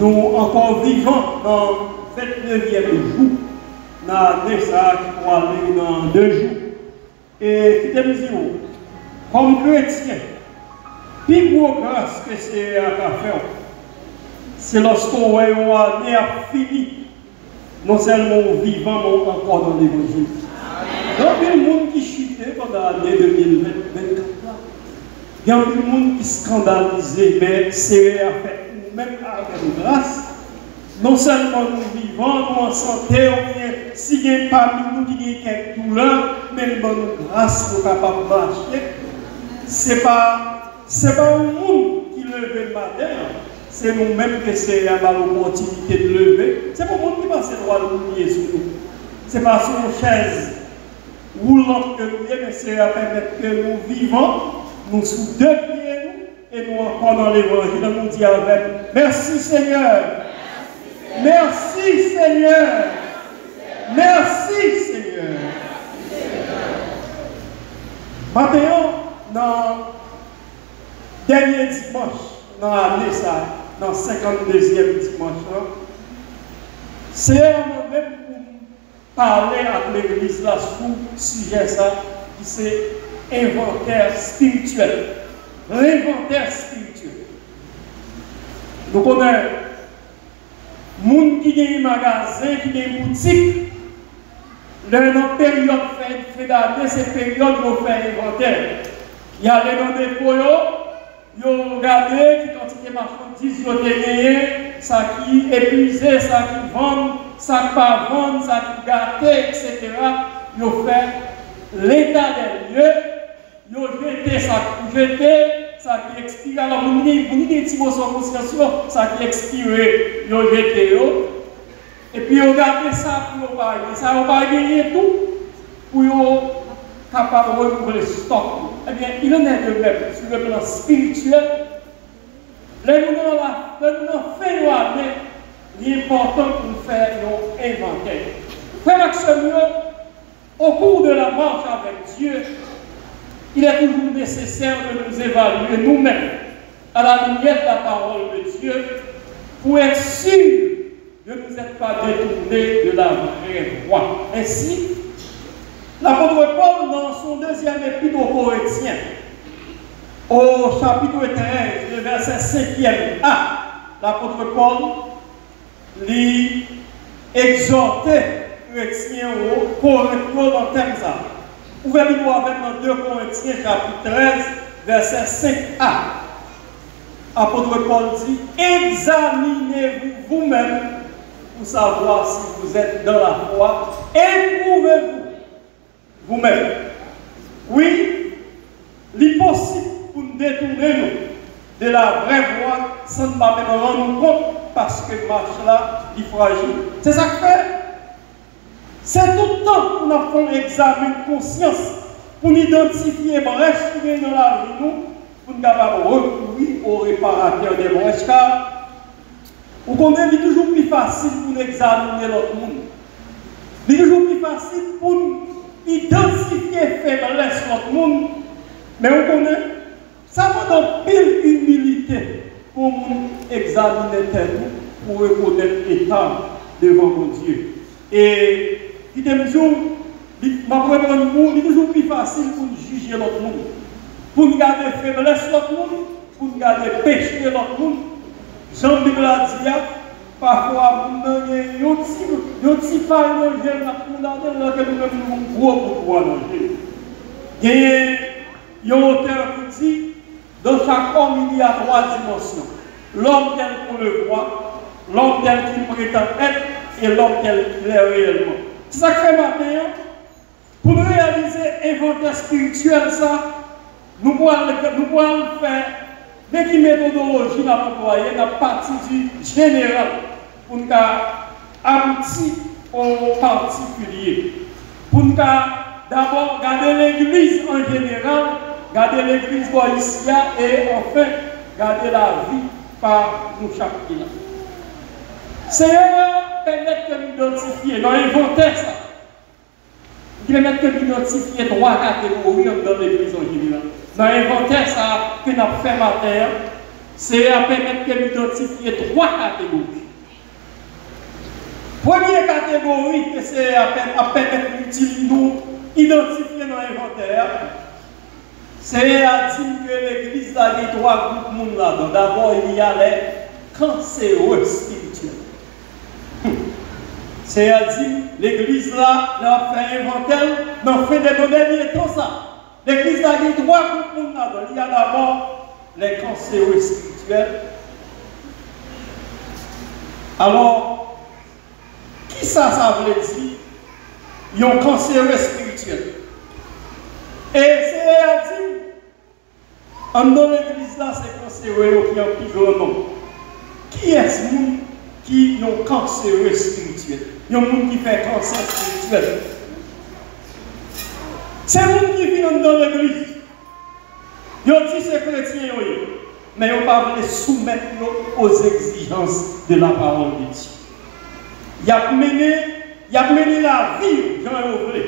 nous encore vivants dans le 29e jour, dans l'année ça qui pourra aller dans 2 jours. Et qui te dit, comme chrétien, plus gros grâce que c'est à faire, c'est lorsqu'on voit une année a fini, non seulement vivant, mais encore dans l'évangile. Donc, il y a des gens qui chutent pendant l'année 2024. Il y a des gens qui scandalisent, mais c'est à faire même avec grâce. Non seulement nous vivons, nous en santé, s'il y a parmi nous qui ont quelques douleurs, mais nous avons grâce, nous sommes capables de marcher. Ce n'est pas un monde qui lève le matin, c'est nous-mêmes que c'est l'opportunité de lever. C'est pas le monde qui passe le droit de oublier sur nous. Ce n'est pas sur une chaise roulante que nous sommes, mais c'est à permettre que nous vivons, nous sous 2 pieds, et nous encore dans l'évangile, nous disons avec merci Seigneur. Merci Seigneur. Merci Seigneur. Maintenant, dans le dernier dimanche, dans l'année, dans le 52e dimanche, c'est un même pour parler avec l'église là sur le sujet ça, qui c'est inventaire spirituel. L'inventaire spirituel. Nous connaissons les gens qui ont un magasin, qui ont une boutique. Dans la période fin d'année, c'est période où on fait inventaire. Il y a les gens des poyos, ils ont regardé qui quantité de marchandises ils ont gagné, ça qui est épuisé, ça qui vend, ça qui pas vendre, ça qui gâté, etc. Ils ont fait l'état des lieux, ils ont jeté ça qui jeté, ça qui expire. Alors, vous avez des petits mots sur conscience, ça qui expire, ils ont jeté. Et puis, ils ont gardé ça pour ne pas gagner. Ça n'a pas gagné tout pour être capable de renouveler le stock. Eh bien, il en est de même sur le plan spirituel. Les gens fait l'année, il est important pour faire un inventaire. Frère Maxime, au cours de la marche avec Dieu, il est toujours nécessaire de nous évaluer nous-mêmes à la lumière de la parole de Dieu pour être sûr de ne nous être pas détournés de la vraie voie. Ainsi, l'apôtre Paul, dans son 2e épître aux Corinthiens, au chapitre 13, le verset 5e A, l'apôtre Paul lui exhortait les chrétiens aux Corinthiens dans le thème ça. Vous pouvez lire avec dans 2 Corinthiens, chapitre 13, verset 5a. Apôtre Paul dit, examinez-vous vous-même pour savoir si vous êtes dans la foi. Éprouvez-vous vous-même. Oui, il est possible pour nous détourner de la vraie voie sans ne pas même rendre nous compte parce que le marche là est fragile. C'est ça que fait. C'est tout le temps qu'on a fait un examen de conscience pour identifier les brèches qui viennent dans la vie, nous, pour nous capables de recourir au réparateur des brèches. Car, vous comprenez, il est toujours plus facile pour nous examiner l'autre monde. Il est toujours plus facile pour nous identifier les faiblesses de l'autre monde. Mais vous comprenez, ça va dans pile humilité pour nous examiner tel pour reconnaître l'état devant mon Dieu. Et il est toujours plus facile pour nous juger l'autre monde, pour nous garder faiblesse l'autre monde, pour nous garder péché l'autre monde. Jean-Bible a dit, parfois, nous avons un petit pas dans le gel, nous avons un gros pouvoir dans le gel. Il y a un auteur qui dit, dans chaque homme, il y a 3 dimensions. L'homme tel qu'on le voit, l'homme tel qu'il prétend être, et l'homme tel qu'il est réellement. C'est ça que fait matin, pour nous réaliser l'inventaire spirituel, ça, nous pouvons faire, mais qui méthodologie n'a pas employée, la partie du général, pour nous aboutir au particulier. Pour nous d'abord garder l'église en général, garder l'église ici et enfin garder la vie par nous chaque là. Seigneur, permettre que nous identifier dans l'inventaire ça. Il permet que nous identifier 3 catégories dans l'église en général. Dans l'inventaire ça que nous avons fait matin, c'est à permettre de identifier trois catégories. Première catégorie, c'est à permettre de nous identifier dans l'inventaire, c'est à dire que l'Église a des trois groupes de là-dedans. D'abord, il y a les cancéreux spirituels. C'est à dire l'Église là, a fait inventaire, dans fait des derniers temps ça. L'Église a des trois groupes de là-dedans. Il y a d'abord les cancéreux spirituels. Alors, qui ça veut dire? Ils ont cancéreux spirituel. Et c'est à dire, en dans l'église là, c'est cancéreux qui ont plus grand nom. Qui est-ce qui ont cancéreux spirituel? Il y a un monde qui fait cancer spirituel. C'est un monde qui vient dans l'église. Ils ont dit c'est chrétien, mais ils n'ont pas voulu soumettre aux exigences de la parole de Dieu. Il a mené la vie, Jean voulu.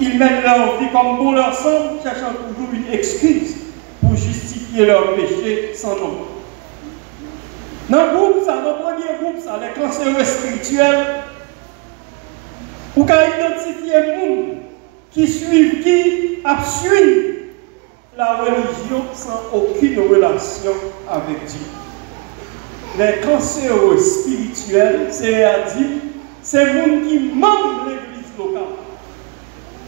Ils mènent leur vie comme bon leur semble, cherchant toujours une excuse pour justifier leur péché sans nom. Dans le groupe, ça, dans le premier groupe, ça, les cancéreux spirituels, pour identifier les gens qui suivent la religion sans aucune relation avec Dieu. Les cancéreux spirituels, c'est-à-dire, c'est les gens qui manquent l'église locale.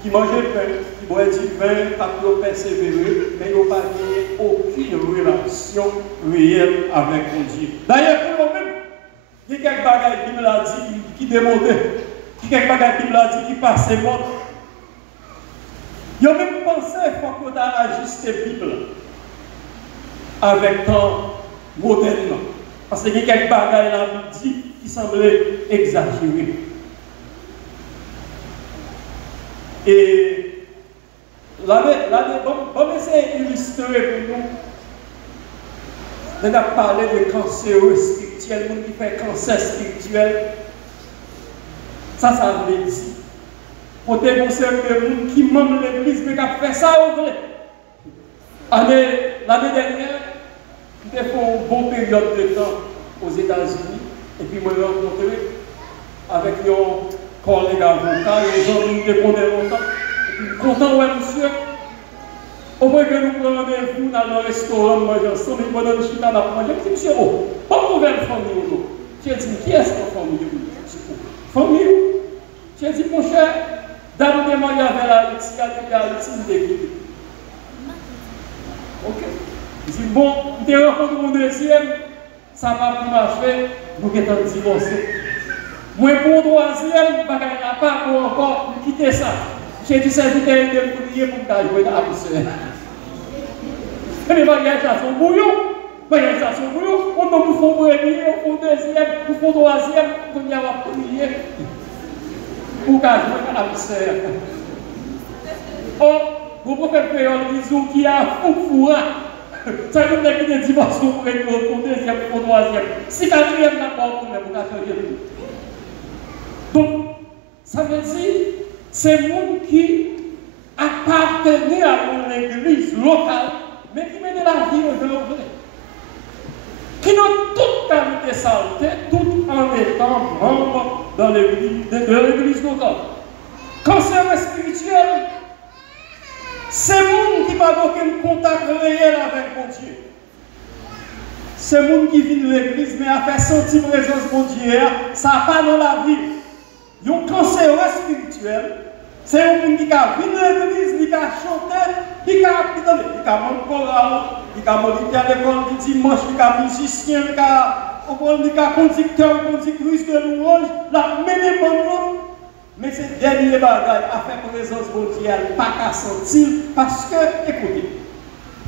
Qui mangent le pain, qui boivent du vin, pas de persévérer, mais ils n'ont pas aucune relation réelle avec Dieu. D'ailleurs, pour nous-mêmes, il y a quelques bagages qui me l'a dit, qui démontraient, il y a quelques bagages qui me l'a dit, qui passaient mort. Ils ont même pensé qu'il faut qu'on ajuste la Bible avec le temps moderne. Parce qu'il y a quelques bagages dans la Bible dit qui semblaient exagérés. Et on essaie d'illustrer pour nous. On a parlé de cancéreux spirituel, nous qui fait cancer spirituel. Ça veut dire. Pour te conserver les gens qui mentent l'église, mais qui a fait ça au vrai. L'année dernière, nous avons fait une bonne période de temps aux États-Unis. Et puis, moi, je me suis rencontré avec nos collègues avocats, les gens qui nous connaissent longtemps. Et puis, content, ouais, monsieur. Au moins que nous prenons rendez-vous dans le restaurant, manger ensemble, et pendant que je suis là, je dis, monsieur, pas de nouvelle famille. J'ai dit, qui est-ce que famille? Famille? J'ai dit, mon cher, d'abord, il y avait la routine de vie. Ok. Je dis, bon, je rencontre mon deuxième, ça va plus marcher, nous sommes divorcés. Moi, pour troisième, je ne vais pas pour encore quitter ça. J'ai dit, c'est vite de prier pour que jouer dans la douceur. Mais les bagages sont bouillons. On nous fait premier, on fait deuxième, on fait troisième, on y a prier pour que jouer dans la douceur. Oh, vous pouvez faire un bisou qui a fou. Ça veut dire qu'il y a des divorces pour deuxième, pour troisième. Si quatrième n'a pas de problème, vous pouvez changer. Donc, ça veut dire, c'est le monde qui appartenait à l'église locale, mais qui menait la vie au vrai. Qui ont toute qualité saleté, tout en étant membre de l'église locale. Quand c'est un spirituel, c'est le monde qui n'a aucun contact réel avec mon Dieu. C'est le monde qui vit de l'église, mais a fait sentir la présence de mon Dieu, ça n'a pas dans la vie. Il y a un cancer spirituel. C'est un monde qui a vu l'église, qui a chanté, qui a monté chorale, qui a monté à l'école du dimanche, qui a musicien, qui a conducteur, conductrice de louange, la même monde. Mais ce dernier bagage a fait présence mondiale, pas qu'à sentir, parce que, écoutez,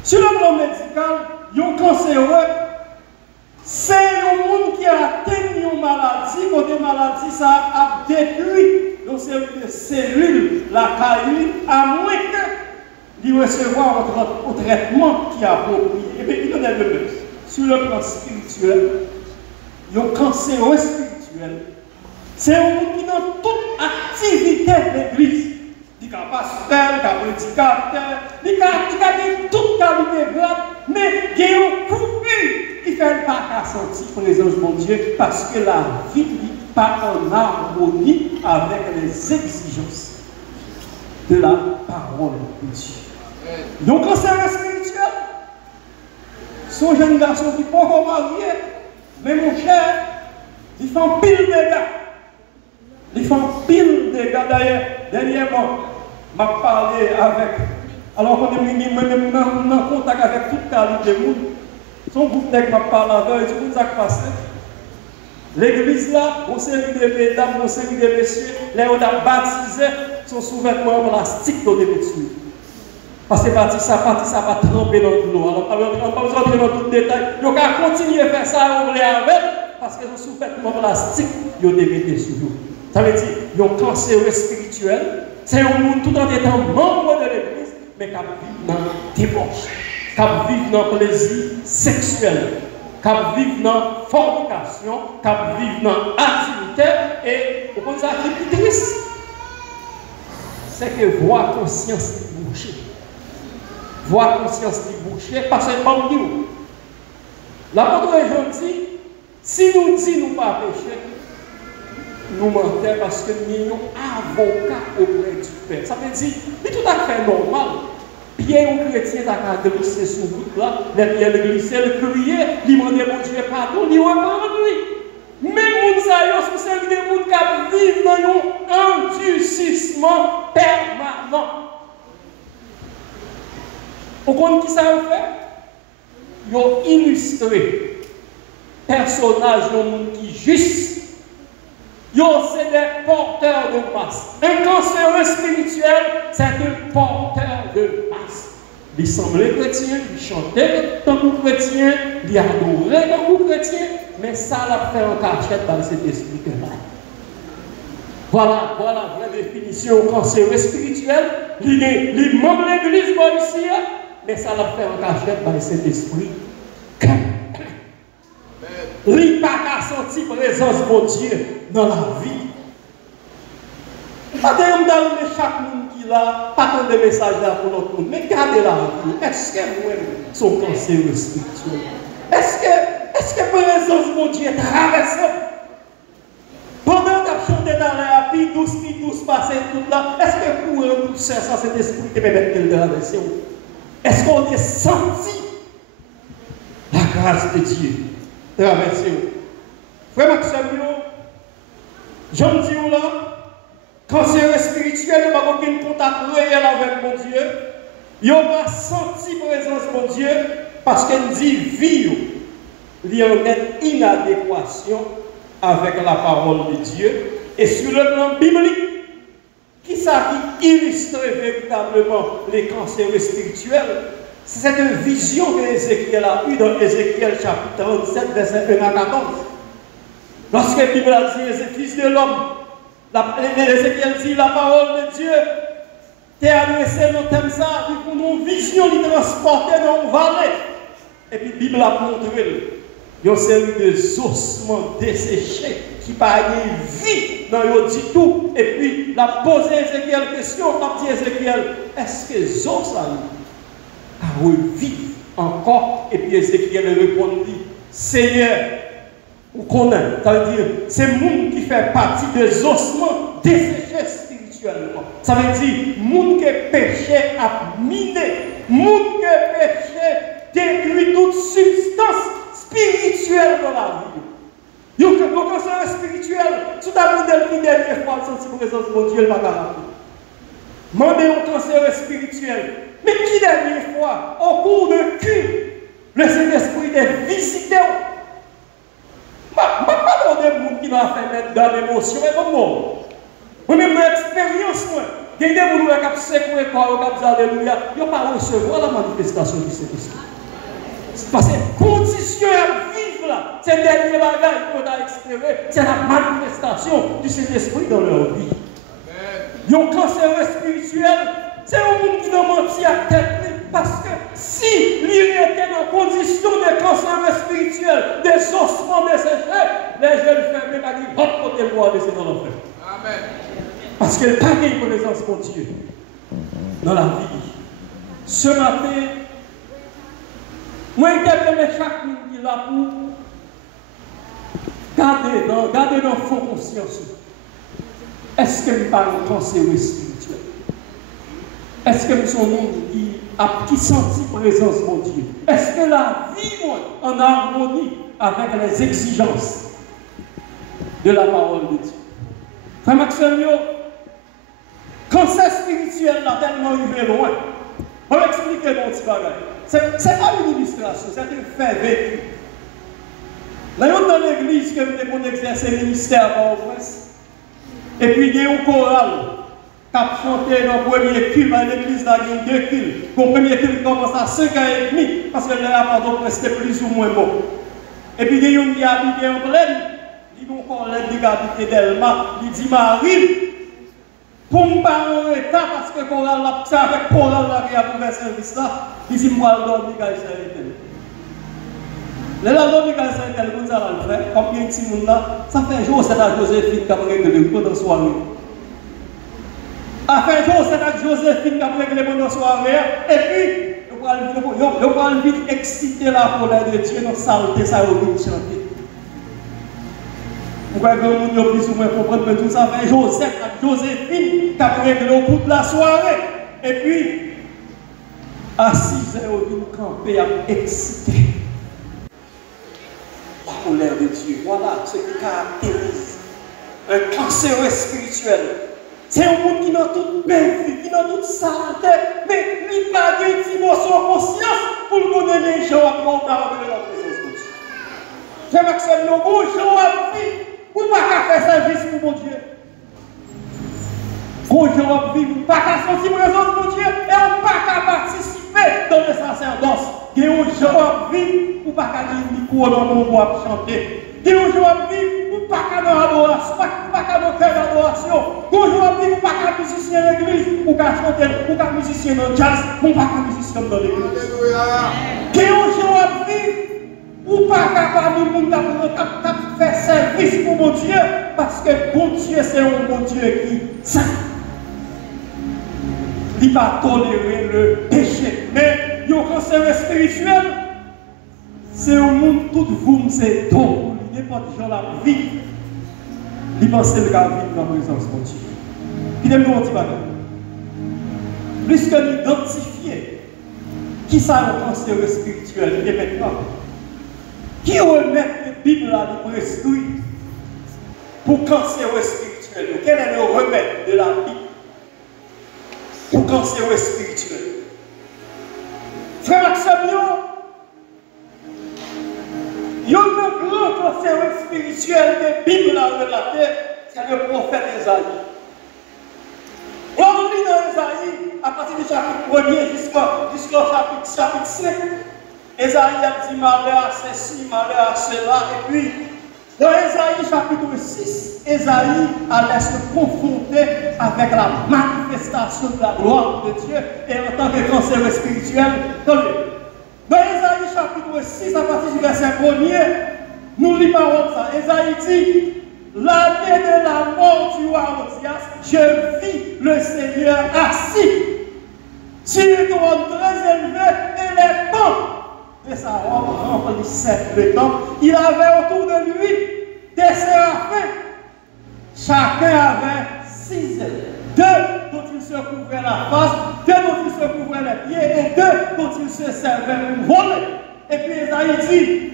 sur le plan médical, il y a un cancéreux, c'est un monde qui a atteint une maladie, quand une maladie, ça a détruit dans ces cellules, la caillou, à moins qu'il recevoir un traitement qui est approprié. Et bien, il y en a deux. Sur le plan spirituel, il y a un cancéreux spirituel. C'est un monde qui, dans toute activité de l'église, il a pasteur, il a prédicateur, il a toute qualité grande, mais il y a un coupé qui fait pas qu'à sentir présence de mon Dieu parce que la vie n'est pas en harmonie avec les exigences de la parole de Dieu. Donc, quand c'est spirituel, son jeune garçon qui n'est pas encore marié, mais mon cher, il fait un pile de dégâts. Il fait un pile de dégâts. D'ailleurs, dernièrement, je m'ai parlé avec, alors qu'on est en contact avec toute qualité de monde, son groupe qui m'a parlé avec, il dit, vous avez passé. L'église là, on série de mesdames, on série de messieurs, les on a baptisé, son sous-vêtement en plastique dans les vêtements. Parce que parti ça va tremper dans l'eau. Alors, on n'a pas besoin de rentrer dans tout le détail. Donc, à continuer à faire ça, on voulait avec, parce que son sous-vêtement en plastique, ils ont démété sur nous. Ça veut dire, ils ont cancer spirituel. C'est un monde tout en étant membre de l'église, mais qui vit dans le débauche, qui vit dans le plaisir sexuel, qui vit dans la fornication, qui vit dans l'activité. Et au point de vue qui est triste, c'est que voir conscience est bouchée. Voir conscience est bouchée, parce que pas nous. L'apôtre Jean dit, si nous disons nous pas pécher, nous mentons parce que nous sommes avocats auprès du Père. Ça veut dire, c'est tout à fait normal. Bien un chrétien qui a glissé sur vous là, il glissé, il criait, il demandait mon Dieu pardon, il reprend lui. Même les gens sont des gens qui vivent dans un endurcissement permanent. Au compte qui ça fait? Ils ont illustré personnage d'un monde qui est juste. C'est des porteurs de masse. Un cancer spirituel, c'est un porteur de masse. Il semblait chrétien, il chantait tant que chrétien, il adorait tant que chrétien, mais ça l'a fait en cachette dans cet esprit-là. Voilà la vraie définition du cancer spirituel. Il est membre de l'église ici, mais ça l'a fait en cachette dans cet esprit. Il n'a pas senti la présence de Dieu dans la vie. Pas de chaque monde qui a, pas de message là pour notre monde, mais gardez la vie. Est-ce que vous-même son cancer spirituel? Est-ce que la présence de Dieu traverse? Pendant que chanté dans la vie, douce, passer tout là, est-ce que pour un douceur, ça cet esprit qui permet de traverser? Est-ce qu'on est senti la grâce de Dieu? Traverser. Frère Maxime, j'en dis là, cancer spirituel, il n'y a pas aucun contact réel avec mon Dieu. Il n'a pas senti la présence de mon Dieu parce qu'il dit vie, il y a une inadéquation avec la parole de Dieu. Et sur le plan biblique, qui ça qui illustre véritablement les cancers spirituels? C'est cette vision que Ézéchiel a eue dans Ézéchiel chapitre 37, verset 1 à 14. Lorsque la Bible a dit, fils de l'homme, Ézéchiel dit, la parole de Dieu t'est adressée dans thème ça, pour nous vision, nous transporter dans une vallée. Et puis la Bible a montré, il y a une série de ossements desséchés qui parlent vie dans le dit tout. Et puis, il a posé Ézéchiel question, il a dit Ézéchiel, est-ce que les os ça à revivre encore? Et puis Ézéchiel répondit, Seigneur, vous connaissez, ça veut dire, c'est le monde qui fait partie des ossements desséchés spirituellement. Ça veut dire, le monde qui est péché a miné, le monde qui est péché détruit toute substance spirituelle dans la vie. Donc, le cancer spirituel, tout un modèle qui dernière fois a senti la présence de mon Dieu, il va garder. Mandez un cancer spirituel. Mais qui dernière fois, au cours de culte, le Saint-Esprit est visité? Je ne vais pas demander à gens qui m'a fait mettre dans l'émotion, mais comment? Moi-même, mon expérience, il y a des gens qui ont secoué le corps, qui ont dit Alléluia, ils n'ont pas recevoir la manifestation du Saint-Esprit. Parce que condition à vivre là, c'est le dernier bagage qu'on a exprimé, c'est la manifestation du Saint-Esprit dans leur vie. Ils ont un cancer spirituel. C'est un monde qui n'a menti à tête, parce que si lui était dans condition de cancer spirituel, des ossements desséchés, les jeunes fermés, pas dit, hop, côté moi, laissez dans l'enfer. Amen. Parce qu'elle n'a pas de connaissance pour Dieu dans la vie. Ce matin, moi, je chaque monde qui est là pour garder dans le fond conscience. Est-ce que je parle de cancer spirituel? Est-ce que je suis un monde qui sentit présence de mon Dieu? Est-ce que la vie est en harmonie avec les exigences de la parole de Dieu? Frère Maxime, cancer spirituel là tellement arrivé loin. On va expliquer mon petit bagage. Ce n'est pas une illustration, c'est un fait vécu. Dans l'église que vous devez exercer le ministère par au prince, et puis il y a un choral qui a chanté dans le premier culte, dans l'église, il y a 2 cultes. Le premier culte commence à 5 ans et demi, parce que le rapport c'était plus ou moins bon. Et puis il y a un qui a habité en pleine, il dit encore l'aide qui a habité d'Elma, il dit Marie, pour me parler en état, parce que choral là, c'est avec choral là qui a trouvé ce service là, il dit moi le dormir quand il s'est arrêté. Les lendemains, quand c'est tel que ça va le faire, comme il y a un petit monde là, ça fait un jour, c'est à Joséphine qui a réglé pendant la soirée. Ça fait un jour, c'est à Joséphine qui a réglé pendant la soirée. Et puis, on va vite exciter la colère de Dieu dans la saleté, ça va vite chanter. Vous voyez que le monde plus ou moins comprendre que tout ça fait un jour, c'est à Joséphine qui a réglé au bout de la soirée. Et puis, à 6 heures, on vient camper à exciter la colère de Dieu. Voilà ce qui caractérise un cancer spirituel. C'est un monde qui n'a toute belle vie, qui n'a toute saleté, mais il n'a pas d'émotion conscience pour le connaître les gens à prendre la présence de Dieu. J'ai Maxime, nos bons gens à vie, ou pas qu'à faire service pour mon Dieu. Bons gens à vivre, ou pas qu'à sentir présence de mon Dieu, et on pas qu'à participer dans le sacerdoce. Il y a des gens à vivre, ou pas qu'à dire micro dans mon bois pour chanter. Il y a des gens à vivre, ou pas qu'à dans l'adoration, ou pas qu'à dans cœur d'adoration. Il y a des gens à vivre, ou pas qu'à musicien dans l'église, ou qu'à chanter, ou qu'à musicien dans le jazz, ou pas qu'à musicien dans l'église. Il y a des gens à vivre, ou pas qu'à parler de monde qui fait service pour mon Dieu, parce que bon Dieu, c'est un bon Dieu qui est saint. Il ne va pas tolérer le péché. Mais le cancer spirituel, c'est un monde tout vous, c'est tout. Il n'y a pas de gens la vie. Il pense que le gars vit dans la présence de Dieu. Puis il me dit, plus que l'identifier, qui ça le cancer spirituel, et maintenant, qui remet la Bible à libre esprit pour cancer spirituel? Quel est le remède de la Bible pour cancer spirituel? Frère Maxime, il y a un grand cancer spirituel que la Bible a relaté, c'est le prophète Esaïe. On lit dans Esaïe, à partir du chapitre 1er jusqu'au chapitre 5, Esaïe a dit malheur à ceci, malheur à cela, et puis dans Esaïe chapitre 6, Esaïe allait se confronter avec la manifestation de la gloire de Dieu et en tant que cancer spirituel. Dans Esaïe chapitre 6, à partir du verset 1er, nous lisons parole ça. Esaïe dit, l'année de la mort du roi Osias, je vis le Seigneur assis sur un trône très élevé et les pans de sa robe remplissaient le temple. Il avait autour de lui des séraphins. Chacun avait 6 ailes. 2 dont il se couvrait la face, 2 dont il se couvrait les pieds et 2 dont il se servait pour voler. Et puis Esaïe dit,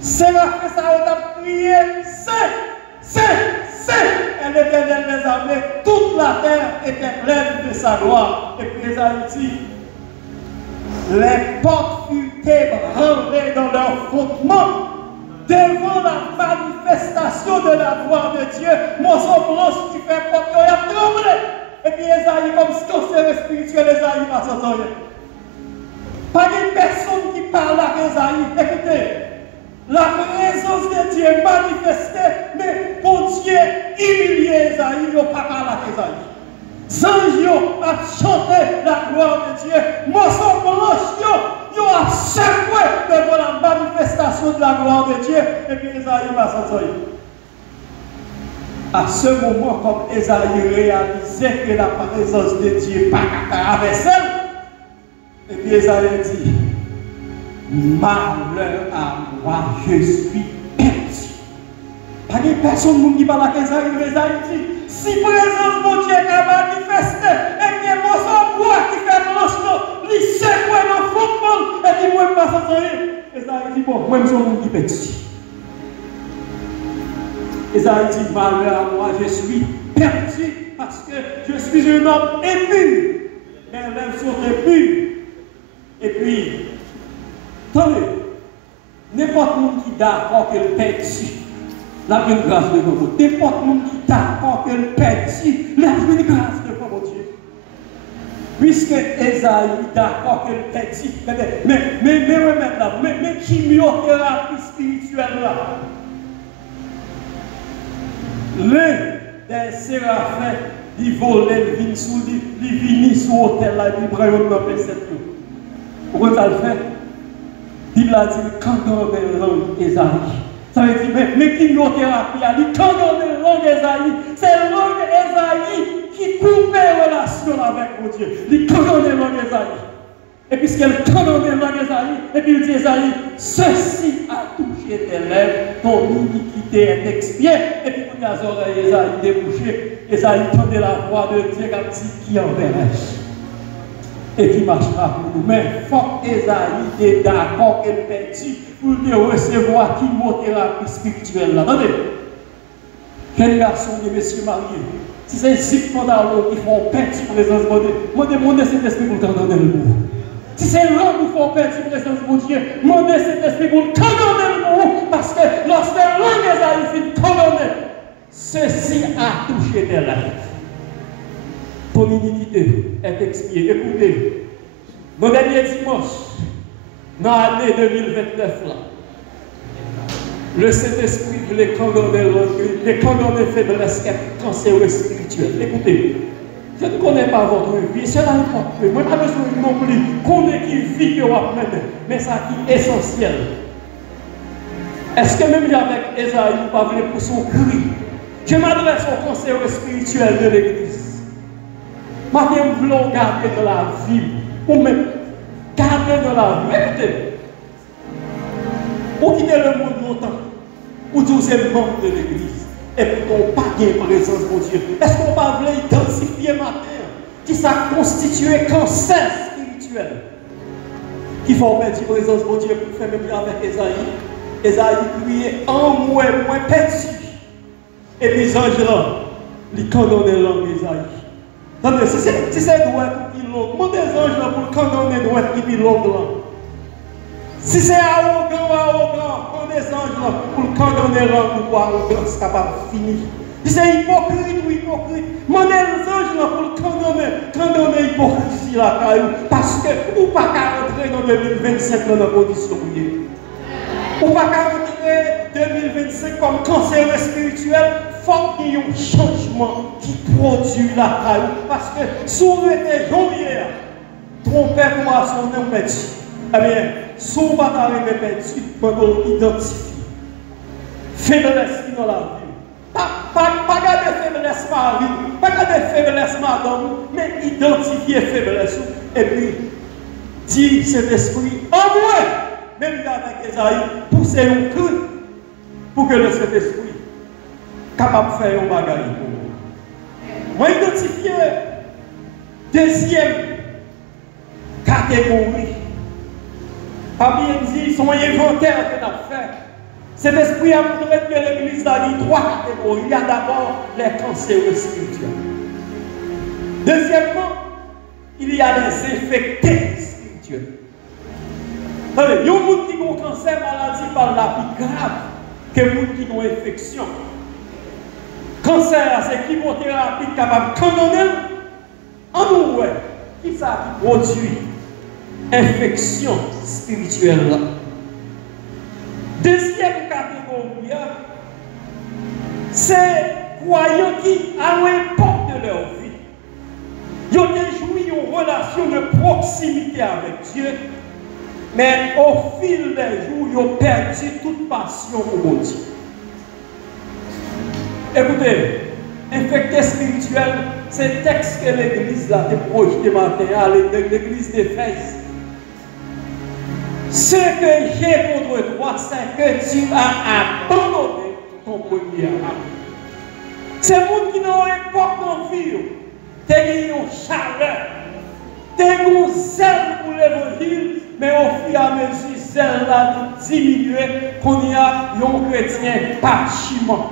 séraphins, ça a prié, c'est, et l'Éternel des armées, toute la terre était pleine de sa gloire. Et puis Esaïe dit, les portes furent ébranlées dans leur fondement devant la manifestation de la gloire de Dieu. Morceau blanche qui fait porte, il a tremblé. Et puis Esaïe, comme ce cancer spirituel, Esaïe va s'entendre. Pas une personne qui parle à Esaïe. Écoutez, la présence de Dieu est manifestée, mais pour Dieu humilié Esaïe, il n'a pas parlé à Esaïe. Zange a chanté la gloire de Dieu. Morceau blanche, ils ont secoué devant la manifestation de la gloire de Dieu. Et puis Esaïe va s'entendre. À ce moment, comme Esaïe réalisait que la présence de Dieu n'est pas avec elle, et puis Esaïe dit, malheur à moi, je suis perdu. Pas de personne qui parle à Esaïe dit, si présence de Dieu est manifestée, et bien moi, c'est moi qui fais blanche, il sait quoi dans le football, et puis moi, je ne passe pas rien. Esaïe dit, bon, moi, je suis un qui perdu. Esaïe dit, malheur à moi, je suis perdu parce que je suis un homme ému. Mes lèvres sont émues. Et puis, attendez, n'importe qui est d'accord qu'elle perdu, la bonne grâce de vous. N'importe qui est d'accord qu'elle perdu, la bonne grâce de mon Dieu. Puisque Esaïe est d'accord qu'elle perdu, mais remettre là, mais chimiothérapie spirituelle là. L'un des séraphins, il volait, il vient sous l'hôtel, il prend un nom de cette eau. Pourquoi ça le fait? Il a dit, quand on est langue Esaïe. Ça veut dire, mais chimiothérapie, il quand on est langue Esaïe, c'est langue Esaïe qui coupe les relations avec mon Dieu. Il quand on est langue Esaïe. Et puisqu'elle condamne Esaïe, et puis il dit Esaïe, ceci a touché tes lèvres, ton iniquité est expiée. Et puis pour les oreilles, Esaïe débouchées, Esaïe tendait la voix de Dieu comme dit qui enverrai-je et qui marchera pour nous. Mais il faut qu'Esaïe est d'accord qu'elle perdue pour recevoir chimiothérapie spirituelle. Attendez, quel garçon de messieurs mariés, si c'est Zip Mandalo qui font perdre présence de Dieu, moi demande cet esprit pour t'entendre le mot. Si c'est l'homme qui fait perdre la présence de Dieu, demandez cet esprit pour condamner le mot, parce que lorsque l'homme Esaïe finit condamné, ceci a touché tes lèvres. Ton iniquité est expiée. Écoutez, nos derniers dimanches, dans l'année 2029, là, le Saint-Esprit voulait condamner les condamner faiblesse et cancer spirituel. Écoutez, je ne connais pas votre vie, cela importe peu. Moi, je n'ai pas besoin non plus connaître qui vit que vous avez, mais ça qui est essentiel. Est-ce que même avec Esaïe, vous ne pouvez pas pour son cri? Je m'adresse au conseil spirituel de l'Église. Maintenant, nous voulons garder dans la vie, ou même garder dans la vie. Écoutez, pour quitter le monde longtemps, ou 12e membre de l'Église, et pour pas de présence de Dieu. Est-ce qu'on va identifier matin qui s'est constitué cancer spirituel qui faut mettre la présence de Dieu pour faire même avec Esaïe? Esaïe criait en moi perdu. Et puis les anges là, ils condamnent l'homme Esaïe. Attendez, si c'est droit qui l'homme, comment des anges là pour condamner droit qui l'homme là? Si c'est arrogant, quand des anges là pour condamner l'homme pour arrogance, c'est capable de finir. Si c'est hypocrite, demandez les anges là pour condamner l'hypocrisie là, parce que vous ne pouvez pas rentrer dans 2025 dans la condition où vous ne pouvez pas rentrer 2025 comme cancer spirituel. Il faut qu'il y ait un changement qui produit la caille. Parce que si vous êtes janvier, trompez-moi son nom perdu. Eh bien, si vous n'avez pas perdu, vous devez identifier. Faiblesse dans la vie. Pas garder faiblesse mari, pas garder faiblesse madame, mais identifier faiblesse. Et puis, dire cet esprit, en moi, même avec Esaïe, pousser un cri pour que le Saint-Esprit capable de faire un bagage pour vous. Moi, identifier deuxième catégorie. Pas bien dit, son inventaire que nous avons fait. Cet esprit a montré que l'Église a dit trois catégories. Il y a d'abord les cancers spirituels. Deuxièmement, il y a les infectés spirituels. Il y a des gens qui ont un cancer, maladie par la plus grave que les gens qui ont une infection. Cancer, c'est chimiothérapie capable de condamner. En nous, qui ça qui produit infection spirituelle. Deuxième catégorie, c'est croyants qui, à l'époque de leur vie, ils ont joui une relation de proximité avec Dieu, mais au fil des jours, ils ont perdu toute passion pour Dieu. Écoutez, infecté spirituel, c'est le texte que l'église a projeté matin à l'église d'Éphèse. Ce que j'ai contre toi, c'est que tu as abandonné ton premier amour. C'est le monde qui n'a pas dans vie, tu as une chaleur, tu as un zèle pour l'évangile, mais au fur et à mesure, zèle là diminué, qu'on y a un chrétien parchiment.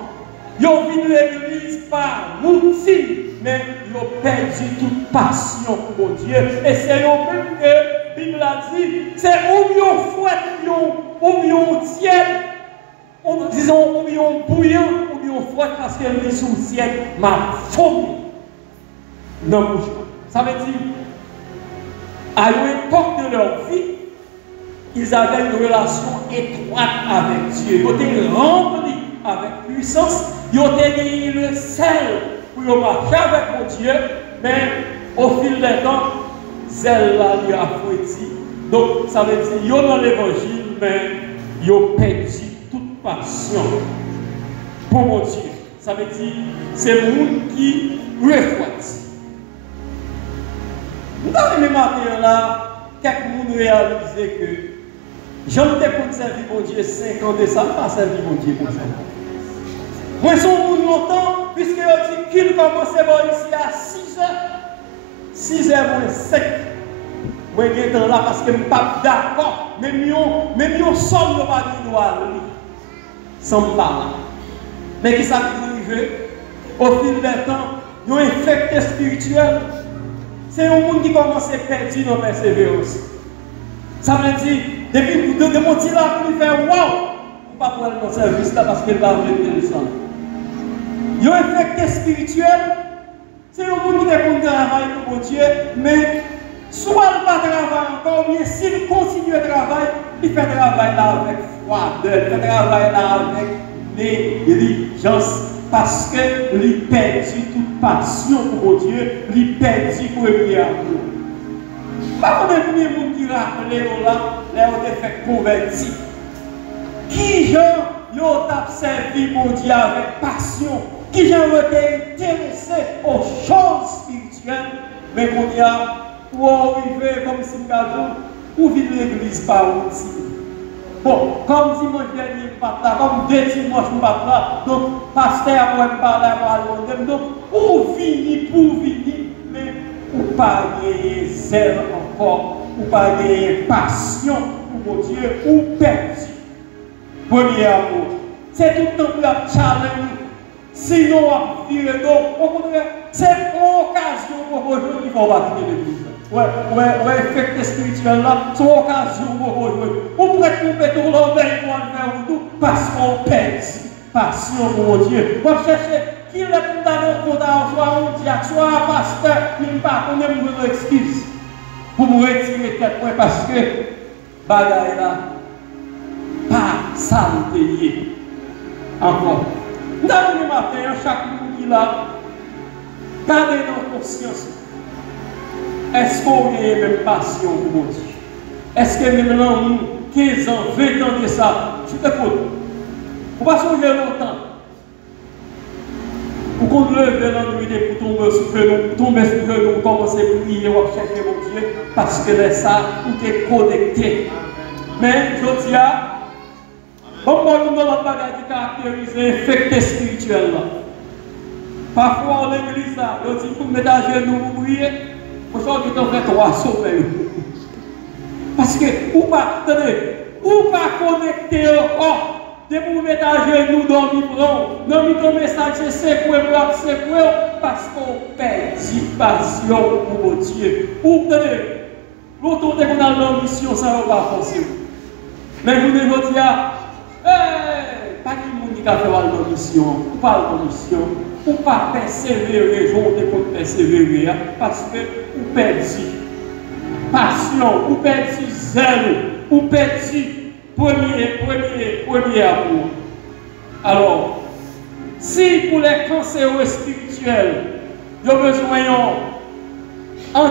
Ils ont vu l'église par routine, mais ils ont perdu toute passion pour mon Dieu. Et c'est eux même que la Bible a dit, c'est ou bien fouette, ou bien tiède, disons, ou bien bouillant, ou bien fouette, parce que les sous le ciel m'a fourni dans le bouche. Ça veut dire, à l'époque de leur vie, ils avaient une relation étroite avec Dieu. Ils étaient remplis avec puissance. Ils ont gagné le sel pour marcher avec mon Dieu, mais au fil des temps, zèle là, il a fouetté. Donc, ça veut dire, ils ont dans l'évangile, mais ils ont perdu toute passion pour mon Dieu. Ça veut dire, c'est le monde qui refouette. Dans les matins là, quelqu'un réalisé que j'en ai pour servir mon Dieu 5 ans de ça, pas servir mon Dieu pour ça. Moi, je suis longtemps, puisque je dis qu'il commence ici à 6 heures. 6 heures moins 5. Moi, je suis là parce que je ne suis pas d'accord. Même si somme ne pas de droit, sans me parler. Mais qui s'arrive au fil du temps, il y a un infecté spirituel. C'est un monde qui commence à perdre dans la persévérance. Ça veut dire, depuis que mon petit là, pour lui faire waouh, on ne peut pas prendre mon service là parce qu'il va venir de ça. Il y a un infecté spirituel. C'est un monde qui est pour travailler pour mon Dieu, mais soit il ne va pas travailler encore, mais s'il continue à travailler, il fait travail là avec froideur, il fait travail là avec négligence. Parce que il perdu toute passion pour mon Dieu, il perdu pour le amour. Pas comme les gens qui rappellent là, les ont fait convertir. Qui gens ont servi mon Dieu avec passion, qui gens ont été intéressés aux choses spirituelles, mais qu'on y a ou arrivé comme si nous ou vivre l'église par outil. Bon, comme dimanche dernier, comme 2 dimanches, nous pas là, donc, pasteur, moi, je parle à donc, pour venir, mais pour pas gagner zèle encore, pour pas gagner passion pour mon Dieu, ou perdu. Premier amour. C'est tout le temps pour la challenge. Sinon, on va virer donc, au contraire, c'est une occasion pour aujourd'hui, il faut bâtir l'église. Ouais, effet spirituel là, c'est une occasion pour aujourd'hui. On pourrait couper tout l'envers pour le faire tout, parce qu'on perd passion pour mon Dieu. On va chercher qui est pour donner un compte à soit un diacre, soit un pasteur, qui ne pas qu'on aime une excuse pour me retirer tête parce que bagaille là, pas santé encore. Dans le matin, chaque monde qui l'a, gardez dans conscience. Est-ce qu'on a la même passion pour mon Dieu? Est-ce que maintenant, 15 ans, 20 ans de ça, tu t'écoutes? Pour pas changer longtemps. Pour qu'on lève dans la nuit pour tomber sur le tomber sur le nous, commencer à prier, ou à chercher mon Dieu, parce que là, ça, tout est connecté. Mais, je dis, bon, nous avons pas qui caractérise l'infecté spirituel. Parfois, l'église, on dit, pour mettre à genoux, vous priez. Aujourd'hui, on fait 3 sommeils. Parce que, ou pas connecter encore, de vous mettre à genoux dans le micro, message, c'est quoi, parce qu'on perd passion pour mon Dieu. Ou tenez, l'autre qu'on a dans mission, ça ne va pas penser. Mais vous devez dire, pas de monde qui a fait la mission, ou pas la mission, ou pas persévérer, je vais persévérer, parce que ou perdu passion, ou perdu zèle, ou perdu premier amour. Alors, si pour les cancers spirituels, il y a besoin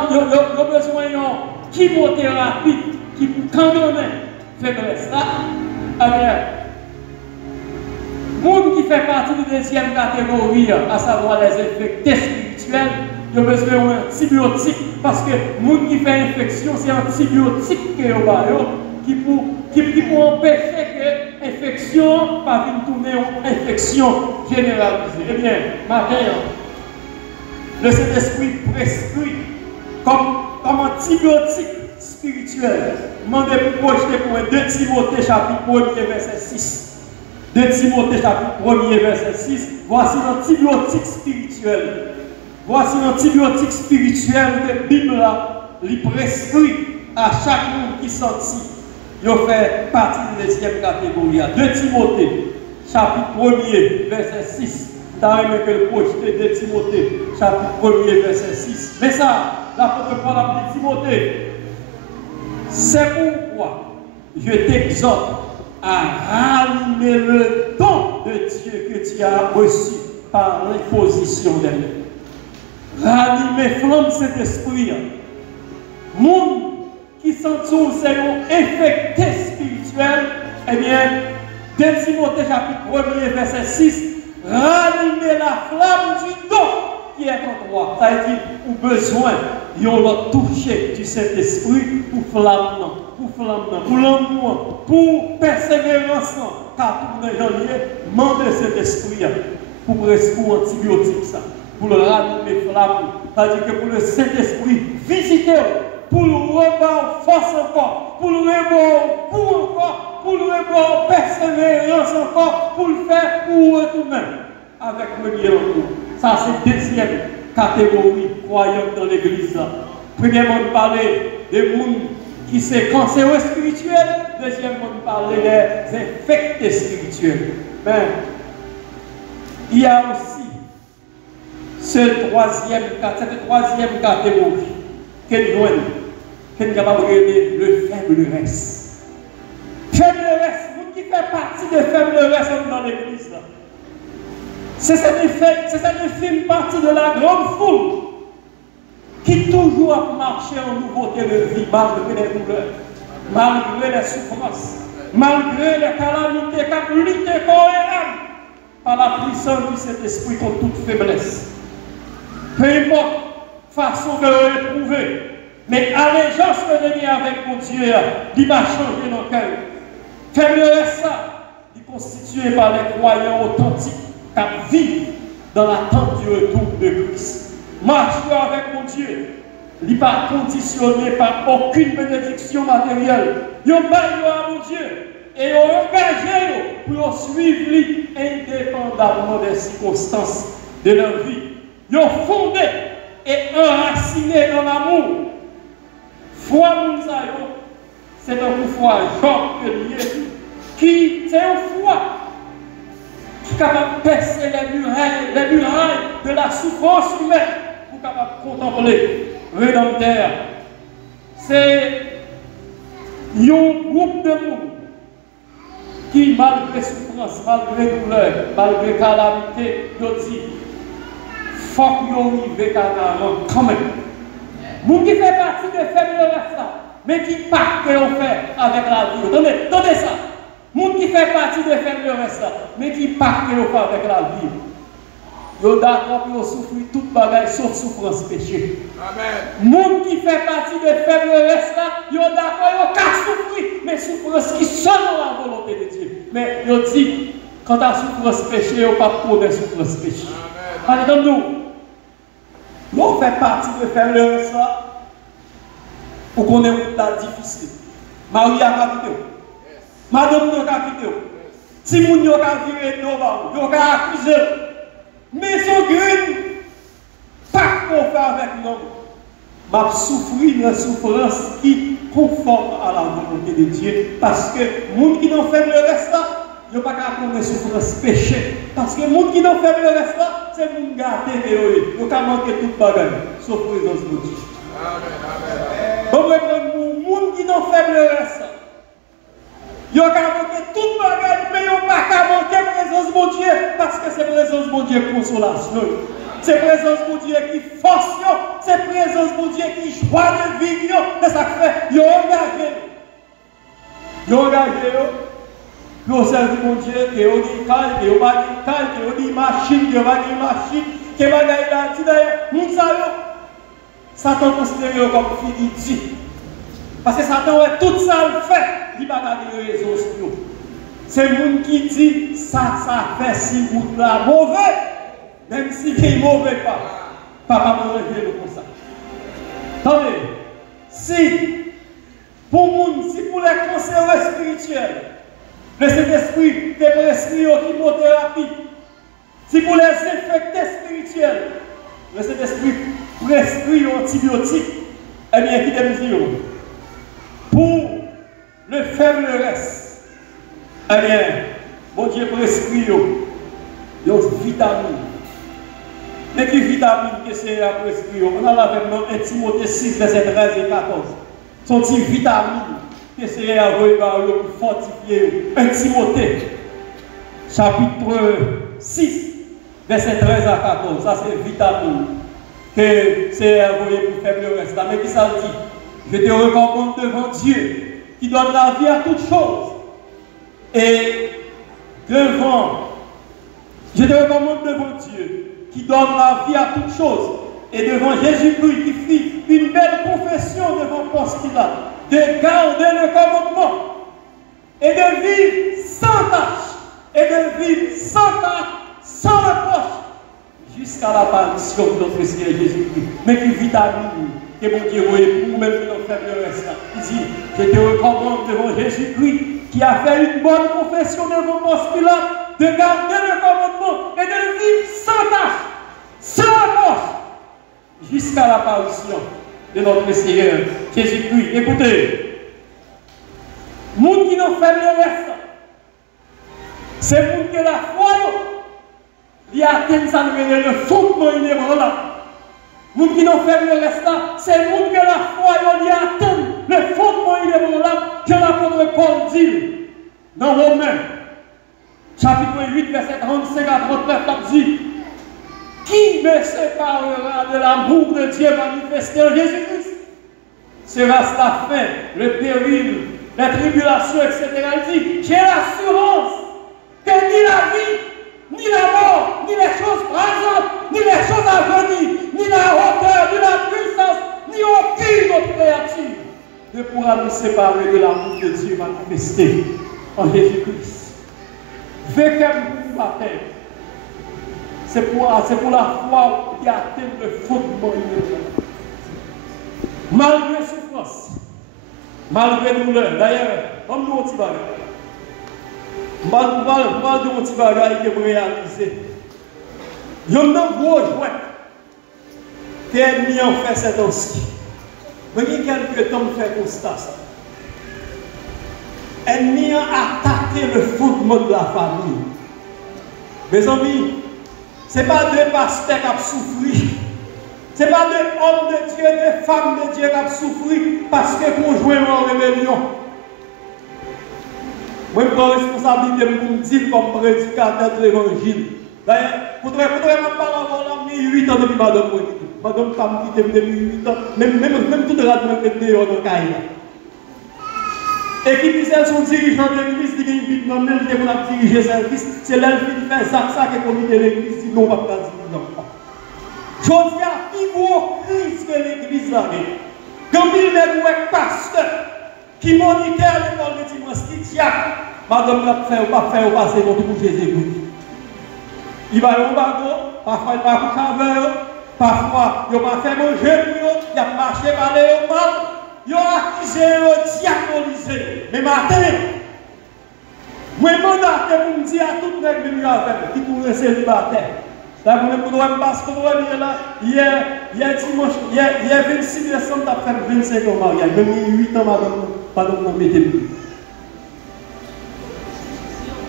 de chimiothérapie qui peut canonner faiblesse là, monde qui fait partie de la deuxième catégorie, à savoir les infectés spirituels, ils ont besoin d'antibiotiques parce que le monde qui fait infection, c'est antibiotique que qui pour empêcher que l'infection pas vienne tourner en infection généralisée. Eh bien, matin, le Saint-Esprit prescrit comme antibiotique spirituel. Demandez pour projeter pour 2 Timothée chapitre 1er verset 6. 2 Timothée chapitre 1er verset 6. Voici l'antibiotique spirituel. Voici l'antibiotique spirituel que la Bible lui prescrit à chaque monde qui sortit. Il fait partie de la deuxième catégorie. 2 Timothée chapitre 1er verset 6. T'as aimé que le projeté de Timothée chapitre 1er verset 6. Mais ça, l'apôtre Paul a dit Timothée, c'est pourquoi je t'exhorte à rallumer le don de Dieu que tu as reçu par l'imposition des mains. Rallumer flamme cet esprit. Monde qui sont tous infectés spirituels, eh bien, 2 Timothée chapitre 1er verset 6, rallumer la flamme du don qui est en toi. Ça veut dire, ou besoin, ils ont le toucher du Saint-Esprit pour flamme, pour l'amour, pour persévérance, car pour les gens demande le Saint-Esprit pour antibiotique, ça, pour le rallumer flamme. Ça veut dire que pour le Saint-Esprit, visiter, pour le revoir force encore, pour le revoir pour encore, pour le revoir persévérance encore, pour le faire pour retourner avec le bien en nous. Ça, c'est la deuxième catégorie croyante dans l'église. Premièrement, nous parler des gens qui sont cancéreux spirituels. Deuxièmement, nous parler des infectés spirituels. Mais il y a aussi cette troisième catégorie que nous avons, que nous avons regardé le faiblesse. Faiblesse, vous qui fait partie de faiblesse dans l'église. C'est cette infime partie de la grande foule qui toujours a marché en nouveauté de vie malgré les douleurs, malgré les souffrances, malgré les calamités, qui luttent corps et âme par la puissance du Saint-Esprit contre toute faiblesse. Peu importe la façon que l'on éprouvé, mais allégeance que l'on a avec mon Dieu, il va changer nos cœurs. Faiblesse, il est constitué par les croyants authentiques qui vivent dans l'attente du retour de Christ. Marcher avec mon Dieu, il n'est pas conditionné par aucune bénédiction matérielle. Ils ont baillé à mon Dieu et ils ont engagé pour suivre lui indépendamment des circonstances de leur vie. Ils ont fondé et enraciné dans l'amour. Foi Mounsayo, c'est un foi Jean Pellier qui, c'est une foi qui est capable de percer les murailles de la souffrance humaine pour capable de contempler le Rédempteur. C'est un groupe de monde qui, malgré souffrance, malgré douleur, malgré calamité, dit il faut qu'on arrive quand même. Nous qui fait partie de faiblesse, mais qui pas que l'on fait avec la vie. Attendez ça. Nous qui fait partie de faiblesse, mais qui pas que l'on fait avec la vie. Nous d'accord pour souffrir toute bagaille sauf souffrance péché. Amen. Nous qui fait partie de faiblesse, nous d'accord pour souffrir, mais souffrance qui selon la volonté de Dieu. Mais nous dit, quand la souffrance péché, on ne pas pour des souffrances péché. Amen. Nous. Nous faisons partie de faiblesse pour qu'on ait une route difficile. Marie a capité. Madame a capité. Si moun yo ka viré devant, yo ka accusé. Mais son grain, pas qu'on fait avec nous. M'a souffrir la souffrance qui conforme à la volonté de Dieu. Parce que moun qui n'en fait le reste là, il n'y a pas qu'à prendre la souffrance péché. Parce que les gens qui n'ont fait le reste là, c'est les gens gâtés et eux. Ils ont manqué toute bagaille, sauf la présence de Dieu. Bon, les gens qui n'ont fait le reste là, ils ont manqué toute bagaille, mais ils n'ont pas qu'à manquer la présence de Dieu. Parce que c'est la présence de Dieu consolation. C'est la présence de Dieu qui force, c'est la présence de Dieu qui joie de vivre. C'est ça que fait. Ils ont engagé. puis on servi mon Dieu, que on dit calme, que on va dire calme, que on dit machine, que on va dire machine, que on va dire là, tu d'ailleurs, Satan considère comme fini Dieu. Parce que Satan a tout ça le fait, il va garder les raisons sur nous. C'est le monde qui dit ça fait si vous là mauvais, même si il est mauvais pas. Papa m'a révélé comme ça. Attendez, si pour les conseillers spirituels, le Saint-Esprit te prescrit en chimiothérapie, si pour les infectés spirituels, le Saint-Esprit prescrit antibiotiques, eh bien, qui te dit, pour le faible reste, eh bien, mon Dieu prescrit une vitamine. Mais qui vitamine que c'est à prescrire? On a là maintenant 1 Timothée 6, verset 13 et 14. Sont une vitamine que c'est à pour fortifier 1 Timothée, chapitre 6, verset 13 à 14. Ça c'est vitamine que c'est envoyé pour faire le reste. Mais qui ça dit? Je te recommande devant Dieu qui donne la vie à toutes choses. Et je te recommande devant Dieu qui donne la vie à toutes choses, et devant Jésus-Christ qui fit une belle confession devant Ponce Pilate, de garder le commandement, et de vivre sans tâche, et de vivre sans tâche, sans reproche, jusqu'à l'apparition de notre Seigneur Jésus-Christ. Mais qui vitamine, que mon Dieu, pour nous-mêmes qui nous faisons le reste. Il dit, je te recommande devant Jésus-Christ, qui a fait une bonne confession devant Ponce Pilate, de garder le commandement et de vivre sans tâche, sans reproche, jusqu'à l'apparition de notre Seigneur Jésus-Christ. Écoutez, les gens qui n'ont fait le reste, c'est les gens que la foi, ils atteignent ça, le fondement inébranlable. Les gens qui n'ont fait le reste, c'est les gens que la foi, ils atteignent le fondement inébranlable que l'apôtre Paul dit dans Romains. Chapitre 8, verset 35 à 39, il dit: qui me séparera de l'amour de Dieu manifesté en Jésus-Christ? Sera-ce la faim, le péril, la tribulation, etc. Il dit: j'ai l'assurance que ni la vie, ni la mort, ni les choses présentes, ni les choses à venir, ni la hauteur, ni la puissance, ni aucune autre créature ne pourra nous séparer de l'amour de Dieu manifesté en Jésus-Christ. Vécu matin, c'est pour la foi qui atteint le fondement immédiat. Malgré souffrance, malgré douleur. D'ailleurs, comme nous, on dit, mal de mon petit bagage qui est réalisé. Il y a un gros jouet qui est mis en fait cette aussi. Mais il y a quelques temps de faire constat ça. Ennemi a attaqué le fondement de la famille. Mes amis, ce n'est pas deux pasteurs qui ont souffert. Ce n'est pas deux hommes de Dieu, deux femmes de Dieu qui ont souffert parce que conjointement en rébellion. Moi, je prends la responsabilité de me dire comme prédicateur de l'évangile. D'ailleurs, je voudrais me parler encore là, 8 ans depuis Madame Moïse. Madame Kam qui depuis 8 ans, même tout le reste de dehors dans le cahier. Et qui disait son dirigeant de l'église, qui dit non, mais je vais diriger le service, c'est là qui fait ça que le comité de l'église dit non, on ne va pas diriger. Je dis à qui gros crise que l'église a. Quand il y a des pasteurs qui monitorent l'école de dimanche, qui disent madame l'a fait ou pas fait ou passer notre pour Jésus-Christ. Il va au bateau, parfois il va coucher avec eux, parfois il va faire manger pour eux, il va marcher par les mal. Ils ont accusé, ils ont diabolisé. Mais matin, moi, je mandaté pour me dire à tout le monde qui tourne célibataire. Là, vous devez me passer pour vous là. Hier dimanche, hier 26 décembre, tu as fait 25 ans mariage. Même 8 ans, madame, non, mettez-le.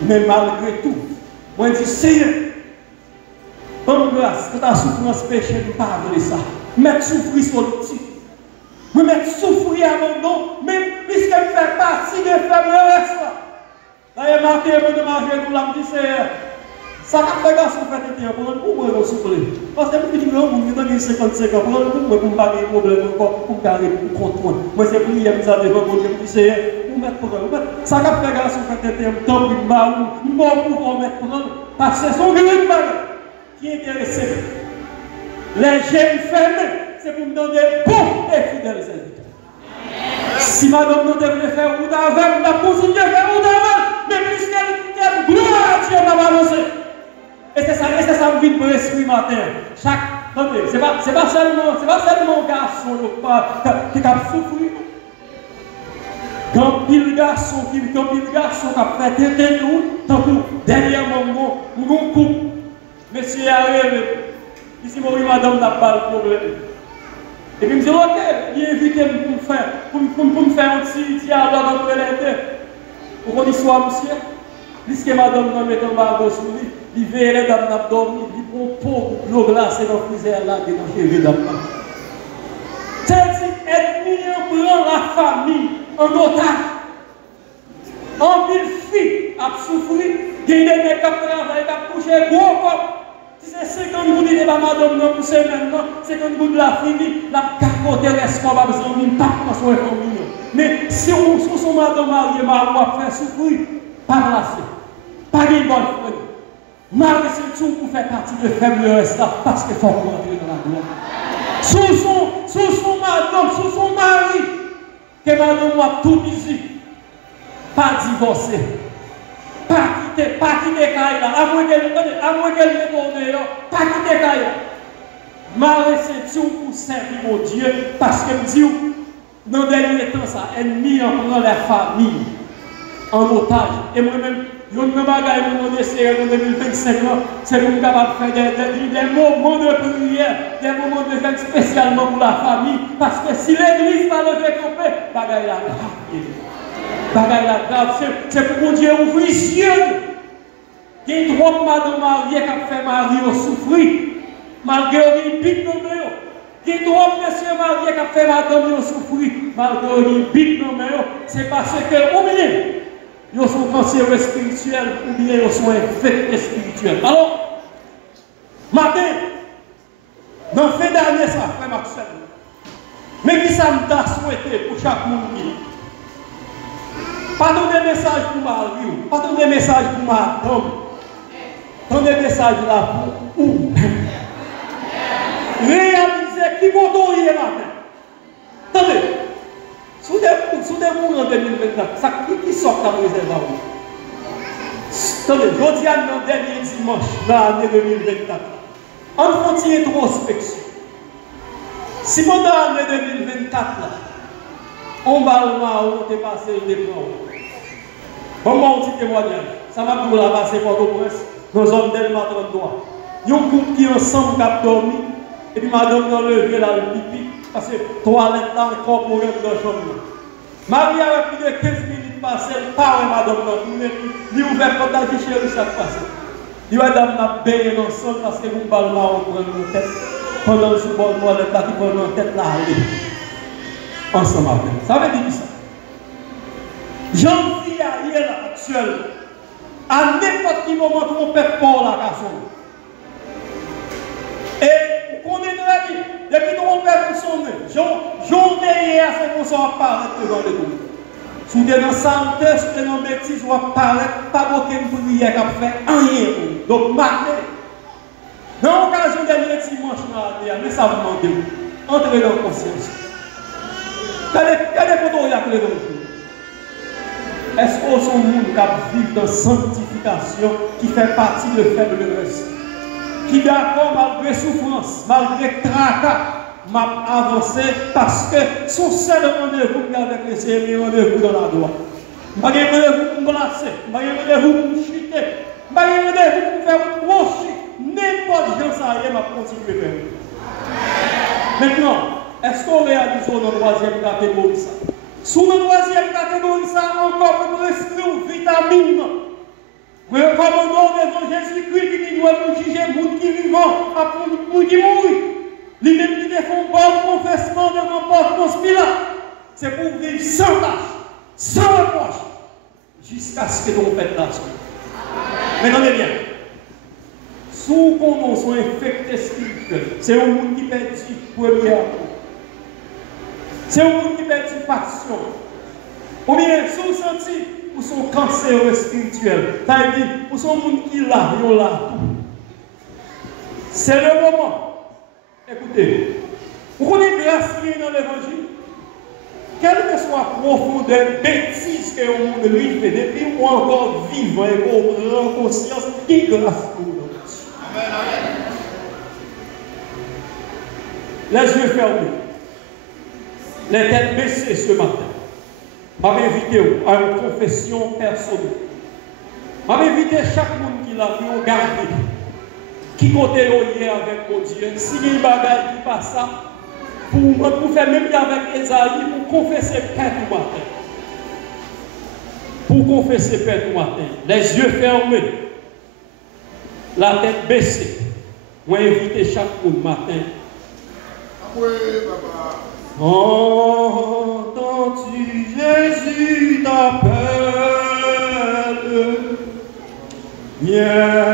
Mais malgré tout, moi, je dis, Seigneur, bonne grâce, que ta souffrance péché, ne pas avec ça. Mettre souffrir sur le petit. Vous mettez souffrir à mon nom, même puisqu'elle fait partie de faiblesse. D'ailleurs, Martin, je vais manger pour la petite Ça qu'a fait garçon fait été pour moi non souffler. Parce que petit grand monde qui dans 55 ans pour moi pour pas de problème encore pour carrer pour contre moi c'est prier ça devant mon Dieu c'est pour mettre problème. Ça qu'a fait garçon fait été temps pour moi pour mettre problème parce que son grand bagage qui est intéressé. Les jeunes fermés c'est pour me donner bons et fidèles serviteurs. Si madame nous devait faire route avec, nous avons continué à faire route avec, mais plus qu'elle gloire à Dieu, on va avancer. Et c'est ça que vient pour l'esprit matin. Attendez, c'est pas seulement garçon qui a souffert. Quand pile garçon qui a fait tête nous, tant que dernièrement, nous avons coupe. Monsieur arrive, ici, madame n'a pas le problème. Et puis, je me dis, ok, il invite pour me faire un petit dialogue entre les deux. Pour qu'on y soit, monsieur, puisque madame n'a pas en bas sur lui, il veut les dames n'a dormi, il prend pour l'eau glacée dans le frigidaire là, qui est dans le cheveu d'âme. C'est-à-dire, ennemi prend la famille en otage. En ville fille a souffert, il y a des mecs qui travaillent, qui ont touché gros corps. Si c'est 50 gouttes de madame non pour semaine, 50 gouttes de la fille, la capote reste pas besoin de pas dans son famille. Mais si on son madame mariée, ma va faire souffrir, pas placé, pas de bonne frère. Marie c'est tout pour faire partie de faiblesse là, parce qu'il faut rentrer dans la gloire. Sous son madame, sous son mari, que madame a tout ici, pas divorcé. Pas quitter Kaila, à moins qu'elle me tourne, pas quitter Kaila. Marie c'est tout pour servir mon Dieu, parce que me dit, dans le dernier temps, ça, ennemi en prend la famille en otage. Et moi-même, je ne me bagaille mon essai en 2025, c'est que nous sommes capables de faire des moments de prière, des moments de jeûne spécialement pour la famille, parce que si l'église va lever camper, bagaille la grave. Bagaille la grave, c'est pour mon Dieu ouvrir les yeux. Il y a trop madame mariée qui a fait mari au souffrir, malgré une bite dans le main. Il y a trop monsieur mariés qui a fait madame au souffrir, malgré une bite dans le main. C'est parce que, ou bien, ils sont cancéreux spirituels, ou bien ils sont infectés spirituels. Alors, matin, dans la fin d'année, ça, frère Maxime, mais qui ça me t'a souhaité pour chaque monde qui pas donner message pour Marie, pas donner message pour madame, donner message là pour vous. Réaliser qui vous donne matin. Attendez, sous des mots en 2024, ça qui sort dans les réservoir. Attendez, je dis à notre dernier dimanche, dans l'année 2024, on fait une introspection. Si pendant l'année 2024, là, on va le passé le dépôt. Bon, mon petit témoignage. Ça va pour la passer Port-au-Prince, dans zone d'Elma 33. Il y a un couple qui ensemble qui a dormi, et puis madame a levé là le pipi, parce que toilette là, encore pour rentrer dans la chambre. Marie avait plus de 15 minutes passées, pas madame n'a tourné, il ouvert quand elle dit chérie, ça passe. Il va d'abord baigner ensemble parce que vous parlez là, on prend nos têtes. Pendant le jour, on va le qui prend nos têtes là, ensemble avec. Ça veut dire ça. Janvier hier actuel, à n'importe quel moment où on peut pas la casson. Et on est dans la vie, depuis qu'on peut son nez, journée hier, c'est qu'on s'en apparaître devant le tout. Si vous êtes dans la santé, si vous êtes dans la bêtise, vous apparaître, pas aucune prière qui a fait rien. Donc, marquez. Dans l'occasion de dernier dimanche, mais ça vous demande, entrez dans la conscience. Quel est votre regard dans le jour? Est-ce qu'on est un monde qui vit dans la sanctification, qui fait partie de faiblesse, qui d'accord malgré souffrance, malgré tracas, m'a avancé parce que son seul rendez-vous avec le Seigneur, rendez-vous dans la gloire. Je n'ai pas rendez-vous pour me placer, je n'ai pas rendez-vous pour me chuter, je n'ai pas rendez-vous pour me faire un rocher. N'importe qui ça y est, m'a continué vers vous. Maintenant, est-ce qu'on réalise dans la troisième catégorie ça? Sous la troisième catégorie, ça encore pour l'esprit ou vitamine. Mais comme au nom devant Jésus-Christ qui doit nous juger, nous qui vivons, après nous qui mourons. Les mêmes qui font bon confessement devant Ponce Pilate, c'est pour vivre sans tâche, sans reproche, jusqu'à ce que nous fassions la suite. Mais attendez bien. sous qu'on sont infectés spirituels, c'est un monde qui perd premier amour. C'est un monde qui perd passion. Ou bien, si vous sentez pour son cancer spirituel, c'est-à-dire pour son monde qui l'a, il l'a tout. C'est le moment. Écoutez, vous connaissez grâce qui est dans l'évangile? Quelle que soit la profondeur bêtise que le monde lui fait, depuis ou encore vivant et qu'on prend conscience, qui grâce pour nous. Les yeux fermés, les têtes baissées ce matin. Je vais inviter à une confession personnelle. Je vais inviter chaque monde qui l'a vu regarder, qui compte hier avec mon Dieu. Si il y a des bagages qui passent ça, pour faire même avec Esaïe, pour confesser Père du matin. Pour confesser Père du matin. Les yeux fermés, la tête baissée. Je vais inviter chaque monde matin. Oui, papa. Entends-tu Jésus t'appelle, viens.